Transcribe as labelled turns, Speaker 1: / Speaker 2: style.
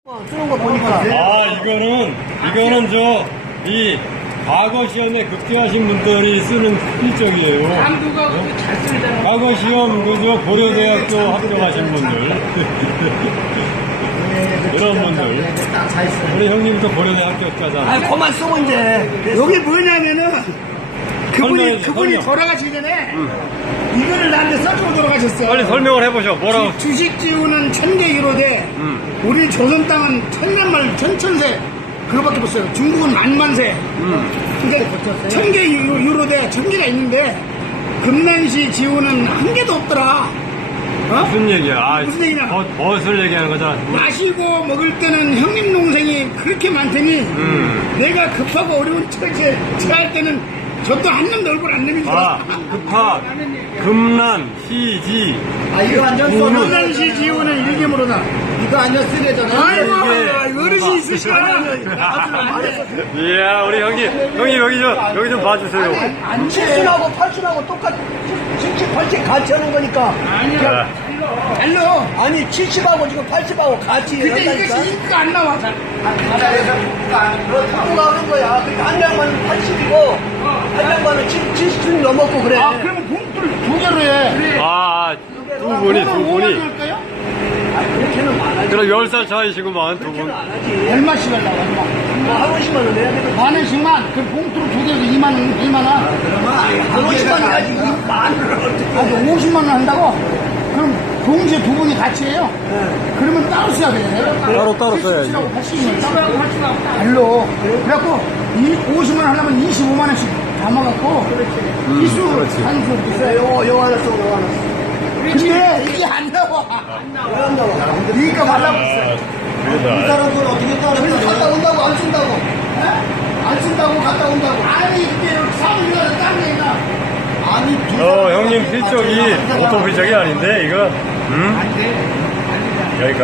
Speaker 1: 쓰는 거 보니까.
Speaker 2: 이거는 이 과거 시험에 급제하신 분들이 쓰는 필적이에요.
Speaker 3: 남도가 잘 쓰잖아.
Speaker 2: 과거 시험 그저 고려대학교 합격하신 분들. 이런 분들. 우리 형님도 고려대 합격자잖아.
Speaker 1: 아, 그만 쓰고 이제. 여기 뭐냐면은, 그분이
Speaker 2: 설명.
Speaker 1: 돌아가시기 전에, 이거를 나한테 써주고 돌아가셨어.
Speaker 2: 빨리 설명을 해보셔. 뭐라고?
Speaker 1: 주식 지우는 1000개 우리 조선 땅은 천년말 천천세. 그거밖에 못 써요. 중국은 만만세. 그러니까 1000개 유로대 1000개가 있는데, 금난시 지우는 한 개도 없더라. 어?
Speaker 2: 무슨 얘기야?
Speaker 1: 무슨 얘기냐?
Speaker 2: 무엇을 얘기하는 거잖아.
Speaker 1: 마시고 먹을 때는 형님 동생이 그렇게 많더니 내가 급하고 어려운 처지에 처할 때는 저도 한 놈도 얼굴 안 내밀더라.
Speaker 2: 급하, 금난, 희지.
Speaker 1: 이거 완전 금난시 지우는 일개모로다. 이거 완전 쓰레잖아. 아이고 어르신 있으시잖아.
Speaker 2: 이야, 우리 형님 여기 좀 봐주세요.
Speaker 1: 7춘하고 8춘하고 똑같아. 70, 80 같이 하는 거니까.
Speaker 2: 자,
Speaker 1: 달러. 아니 70하고 지금 80하고 같이. 근데 이것이 인기가 안 나와. 그렇다고 하는 거야. 그러니까 한 장만은 80이고 한 장만은 70춘 넘었고 그래. 그럼 봉투를 두 개로 해.
Speaker 2: 두 분이.
Speaker 1: 그렇게는 많아지.
Speaker 2: 그럼 10살 차이시구만, 두 분.
Speaker 1: 안 하지. 얼마씩 하려고 얼마? 한 원씩만 원 내야 되거든. 만 원씩만? 그 봉투로 두 개에서 2만 원, 2만 원. 한 50만 원 가지고 2만 원을 어떻게. 50만 원 한다고? 그럼 동시에 두 분이 같이 해요? 그러면 따로 써야 돼.
Speaker 2: 따로 써야지.
Speaker 1: 80만 원. 달러. 그래갖고 50만 원 하려면 25만 원씩 담아갖고 기수, 한수 있어요. 요 하나 써, 요 하나 써. 근데 이게 안 나와. 왜 안 나와? 그러니까 말라고 있어. 이 사람들은 어떻게 따르면 갔다 온다고 안 쓴다고? 안 쓴다고 갔다 온다고? 아니 근데 여기 사무실에서 딴 얘기나. 아니
Speaker 2: 형님 필적이 보통 필적이 아닌데, 이거.
Speaker 1: 안 돼.